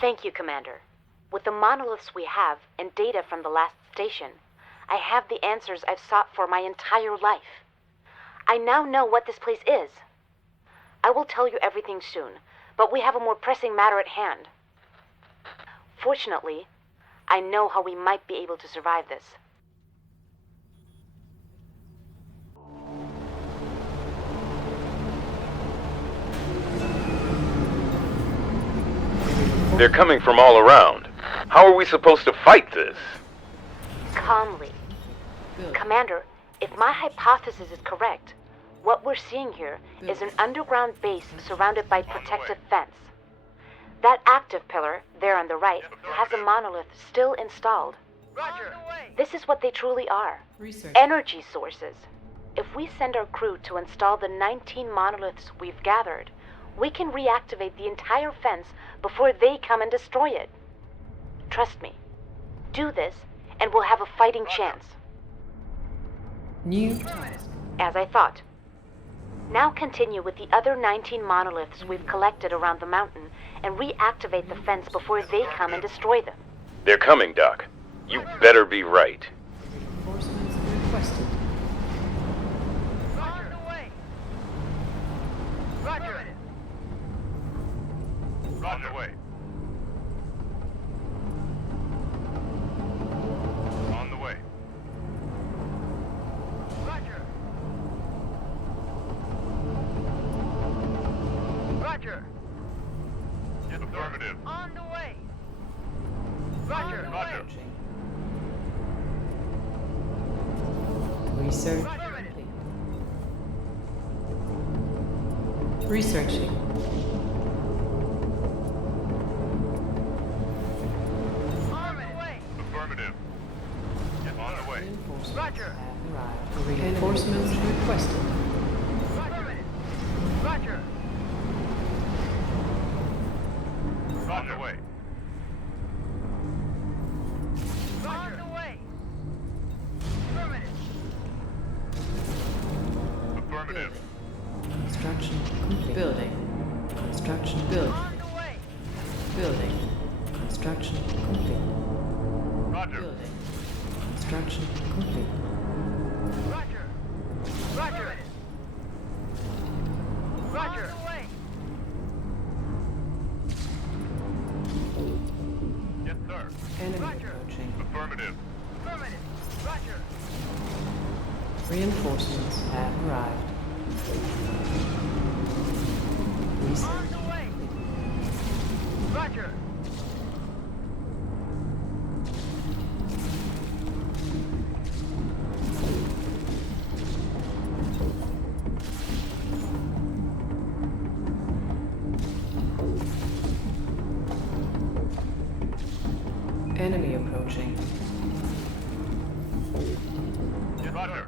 Thank you, Commander. With the monoliths we have and data from the last station, I have the answers I've sought for my entire life. I now know what this place is. I will tell you everything soon, but we have a more pressing matter at hand. Fortunately, I know how we might be able to survive this. They're coming from all around. How are we supposed to fight this? Calmly. Commander, if my hypothesis is correct, what we're seeing here is an underground base surrounded by protective fence. That active pillar, there on the right, has a monolith still installed. Roger. This is what they truly are. Research. Energy sources. If we send our crew to install the 19 monoliths we've gathered, we can reactivate the entire fence before they come and destroy it. Trust me. Do this, and we'll have a fighting chance. New task. As I thought. Now continue with the other 19 monoliths we've collected around the mountain and reactivate the fence before they come and destroy them. They're coming, Doc. You better be right. Reinforcements requested. On the way. Roger. On the way. On the way. Roger. Roger. Affirmative. On the way. Roger. Roger. Research Affirmative. complete. Researching. On the way. Affirmative. On the way. Reinforcements Roger. have arrived. Reinforcements requested. Affirmative. Roger. On the way. On the way. Affirmative. Affirmative. Construction complete. Building. Construction building. On the way. Building. Construction complete. Roger. Building. Construction complete. Roger. Roger. Roger. On the way. Yes, sir. Enemy Roger. approaching. Affirmative. Affirmative. Roger. Reinforcements have arrived. Research. On the way. Roger. Enemy approaching. Yes, Roger.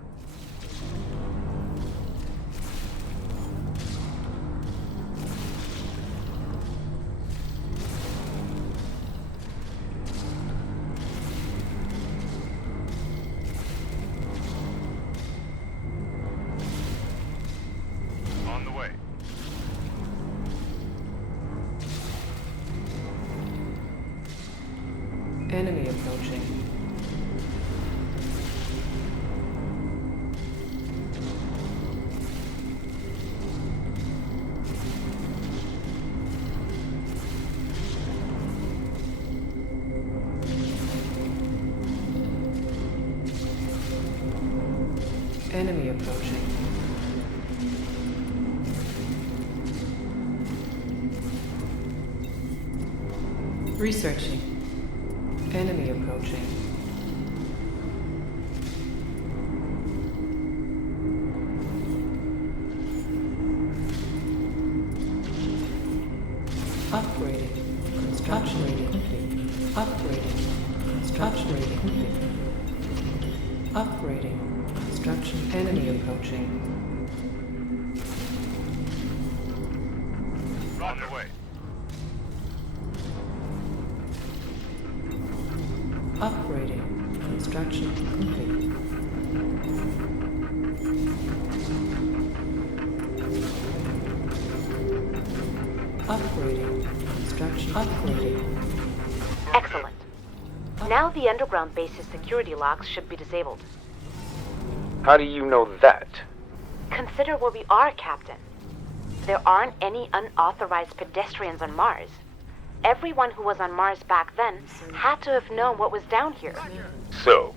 On the way. Enemy approaching. Enemy approaching. Researching. Enemy approaching. Upgrading. Construction rating complete. Upgrading. Construction rating complete. Upgrading. Construction. Enemy approaching. On the way. Upgrading. Construction complete. Upgrading. Construction. Upgrading. Excellent. Now the underground base's security locks should be disabled. How do you know that? Consider where we are, Captain. There aren't any unauthorized pedestrians on Mars. Everyone who was on Mars back then had to have known what was down here. So,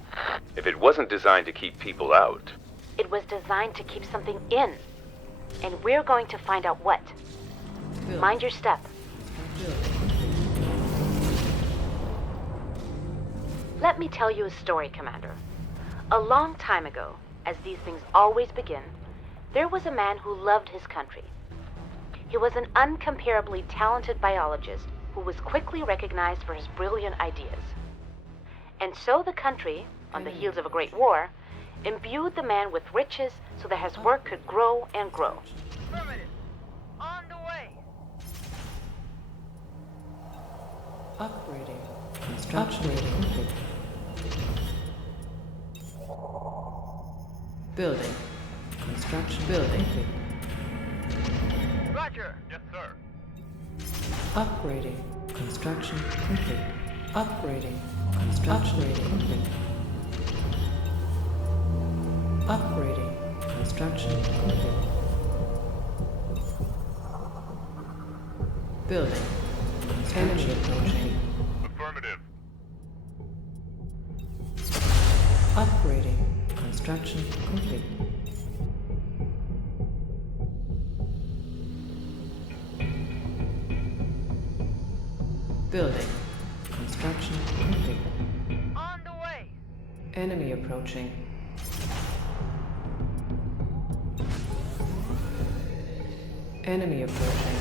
if it wasn't designed to keep people out, It was designed to keep something in. And we're going to find out what. Mind your step. Let me tell you a story, Commander. A long time ago, as these things always begin, there was a man who loved his country. He was an uncomparably talented biologist who was quickly recognized for his brilliant ideas. And so the country, on the heels of a great war, imbued the man with riches so that his work could grow and grow. Affirmative. On the way. Upgrading. Construction complete. Building. Construction building. Roger. Yes, sir. Upgrading. Construction complete. Upgrading. Construction complete. Upgrading. Construction complete. Building. Enemy approaching. Affirmative. Upgrading. Construction complete. Building. Construction complete. On the way. Enemy approaching. Enemy approaching.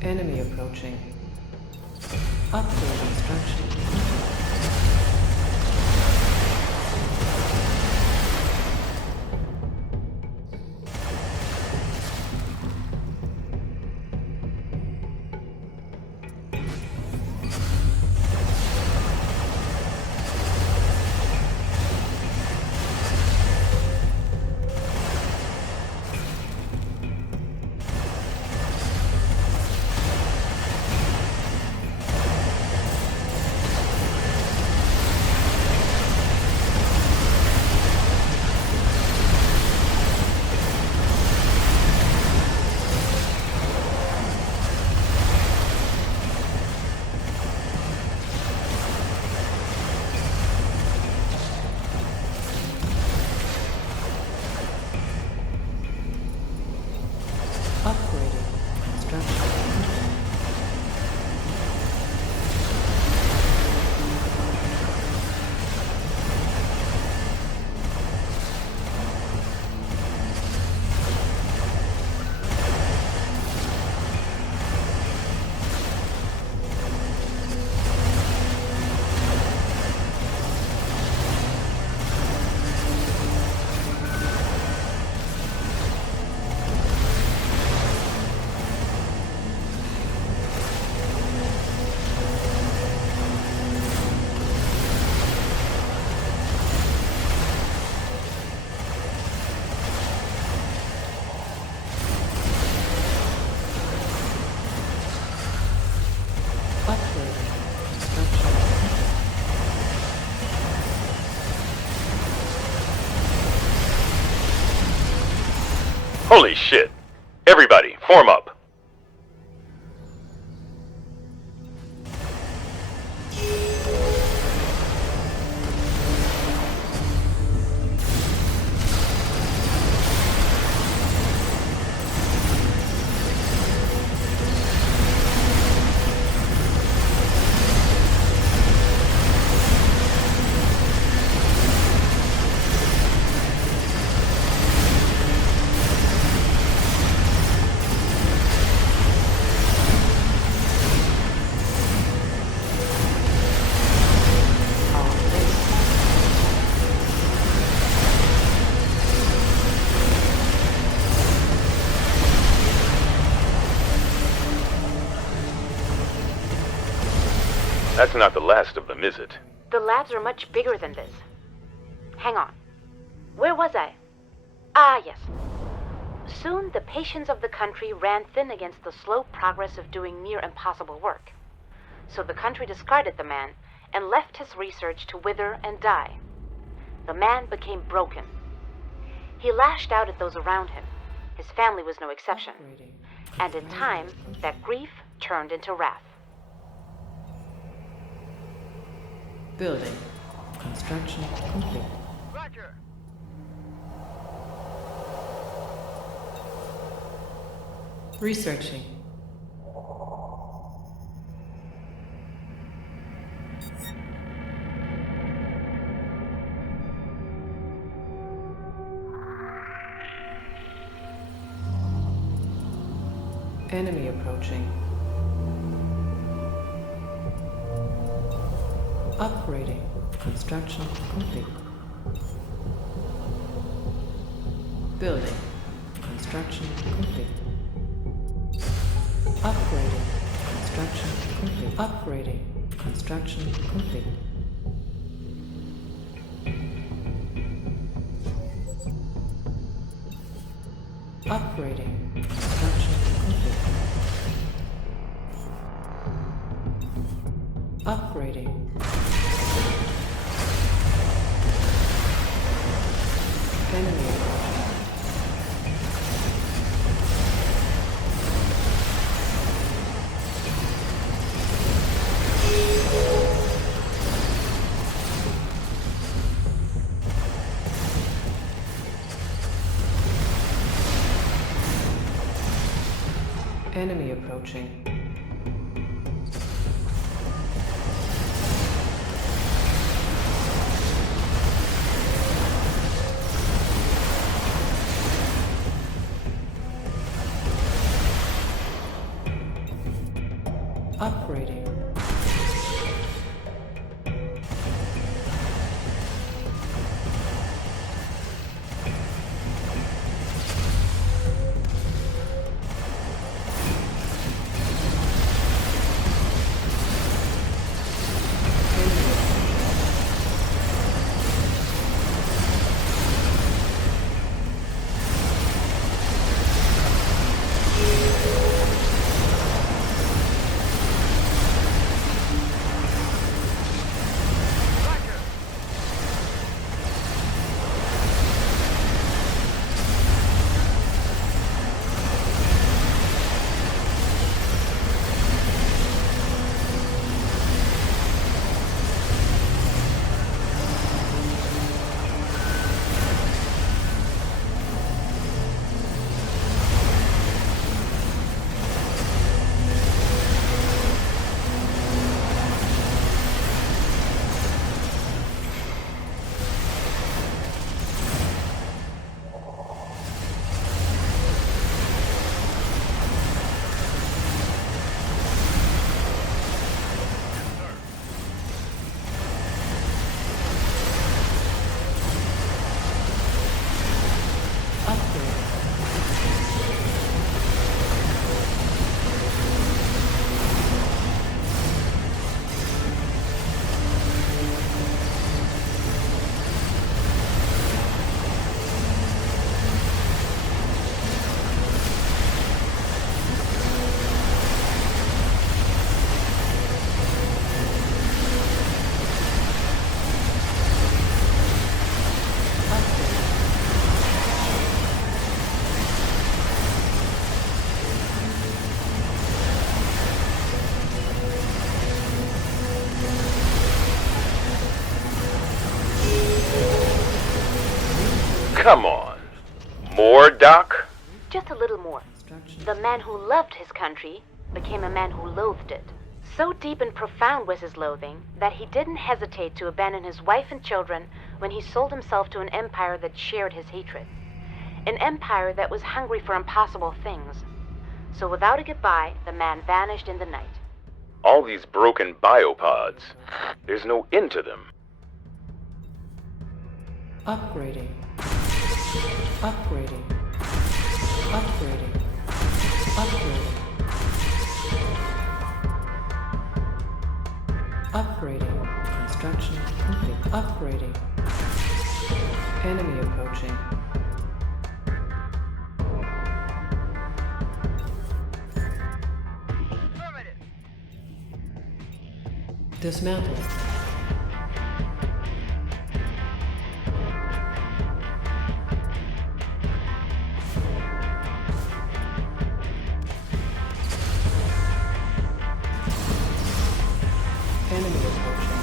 Enemy approaching. Upgrade construction. Upgrading construction. Upgrading construction. holy shit. Everybody, form up. That's not the last of them, is it? The labs are much bigger than this. Hang on. Where was I? Ah, yes. Soon the patience of the country ran thin against the slow progress of doing near impossible work. So the country discarded the man and left his research to wither and die. The man became broken. He lashed out at those around him. His family was no exception. Upgrading. And in time, that grief turned into wrath. Building. Construction complete. Roger. Researching. Enemy approaching. Upgrading. Construction complete. Building. Construction complete. Upgrading. Construction complete. Upgrading. Construction complete. Upgrading. Construction complete. Upgrading. Enemy approaching. Enemy approaching. Upgrading. Come on. More, Doc? Just a little more. Construction. The man who loved his country became a man who loathed it. So deep and profound was his loathing that he didn't hesitate to abandon his wife and children when he sold himself to an empire that shared his hatred. An empire that was hungry for impossible things. So without a goodbye, the man vanished in the night. All these broken biopods. There's no end to them. Upgrading. Upgrading. Upgrading. Upgrading. Upgrading. Construction complete. Upgrading. Enemy approaching. Affirmative. Dismantled. Enemy approaching.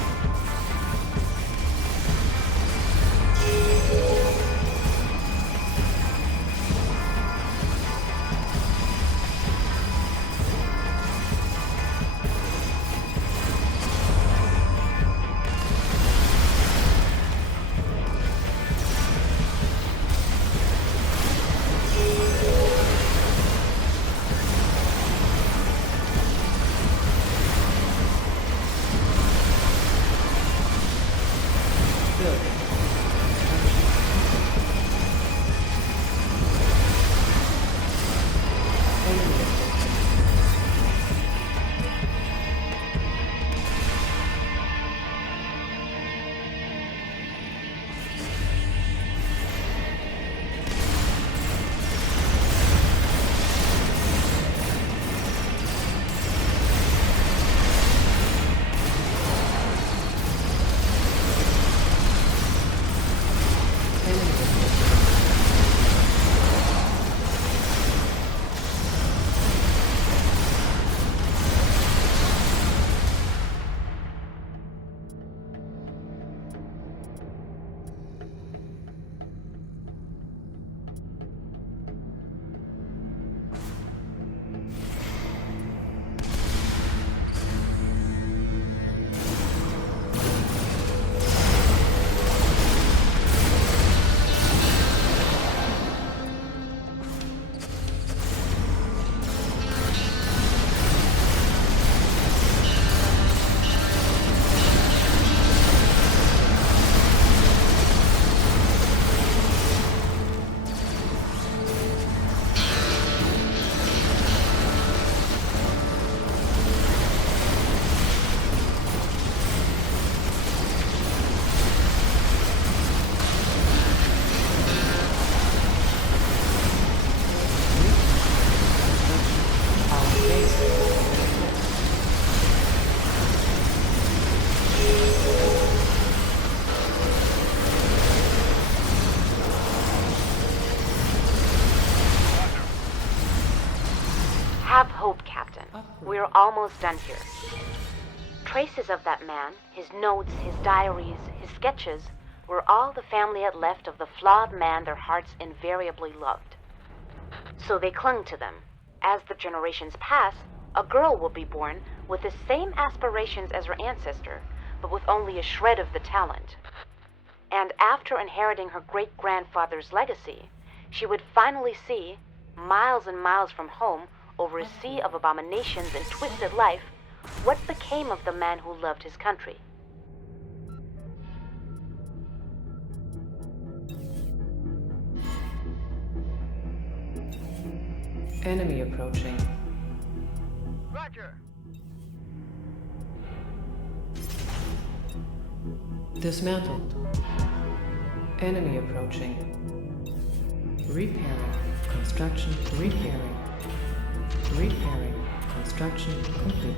Building. Enemy approaching. Enemy approaching. Our base is under attack. Have hope, Captain. We're almost done here. Traces of that man, his notes, his diaries, his sketches, were all the family had left of the flawed man their hearts invariably loved. So they clung to them. As the generations pass, a girl will be born with the same aspirations as her ancestor, but with only a shred of the talent. And after inheriting her great-grandfather's legacy, she would finally see, miles and miles from home, over a sea of abominations and twisted life, what became of the man who loved his country. Enemy approaching. Roger. Dismantled. Enemy approaching. Repairing. Construction. Repairing. Repairing. Construction complete.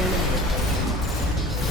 Enemy approaching.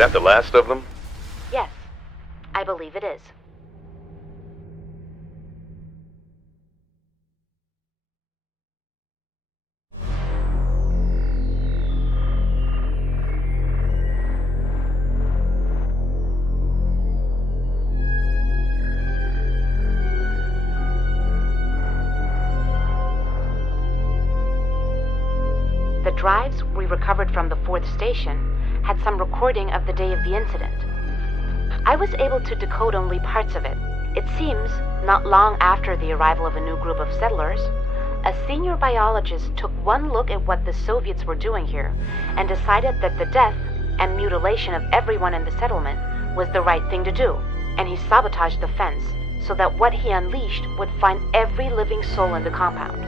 that the last of them? Yes, I believe it is. The drives we recovered from the 4th station had some recording of the day of the incident. I was able to decode only parts of it. It seems, not long after the arrival of a new group of settlers, a senior biologist took one look at what the Soviets were doing here and decided that the death and mutilation of everyone in the settlement was the right thing to do. And he sabotaged the fence so that what he unleashed would find every living soul in the compound.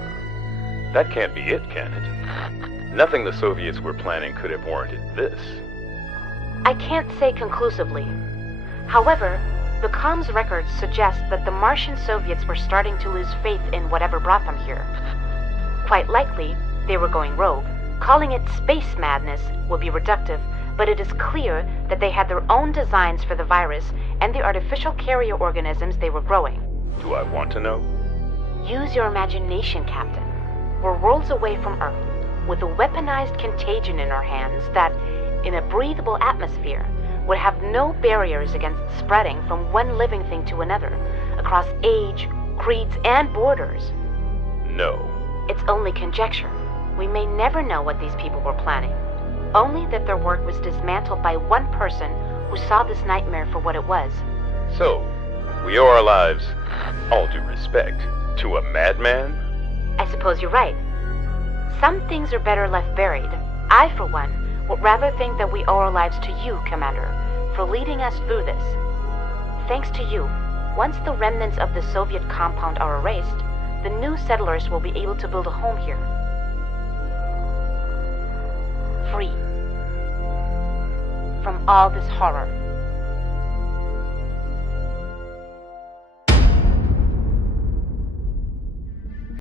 That can't be it, can it? Nothing the Soviets were planning could have warranted this. I can't say conclusively. However, the comms records suggest that the Martian Soviets were starting to lose faith in whatever brought them here. Quite likely, they were going rogue. Calling it space madness would be reductive, but it is clear that they had their own designs for the virus and the artificial carrier organisms they were growing. Do I want to know? Use your imagination, Captain. We're worlds away from Earth, with a weaponized contagion in our hands that, in a breathable atmosphere, would have no barriers against spreading from one living thing to another, across age, creeds, and borders. No. It's only conjecture. We may never know what these people were planning. Only that their work was dismantled by one person who saw this nightmare for what it was. So, we owe our lives, all due respect, to a madman? I suppose you're right. Some things are better left buried. I, for one, would rather think that we owe our lives to you, Commander, for leading us through this. Thanks to you, once the remnants of the Soviet compound are erased, the new settlers will be able to build a home here. Free. From all this horror.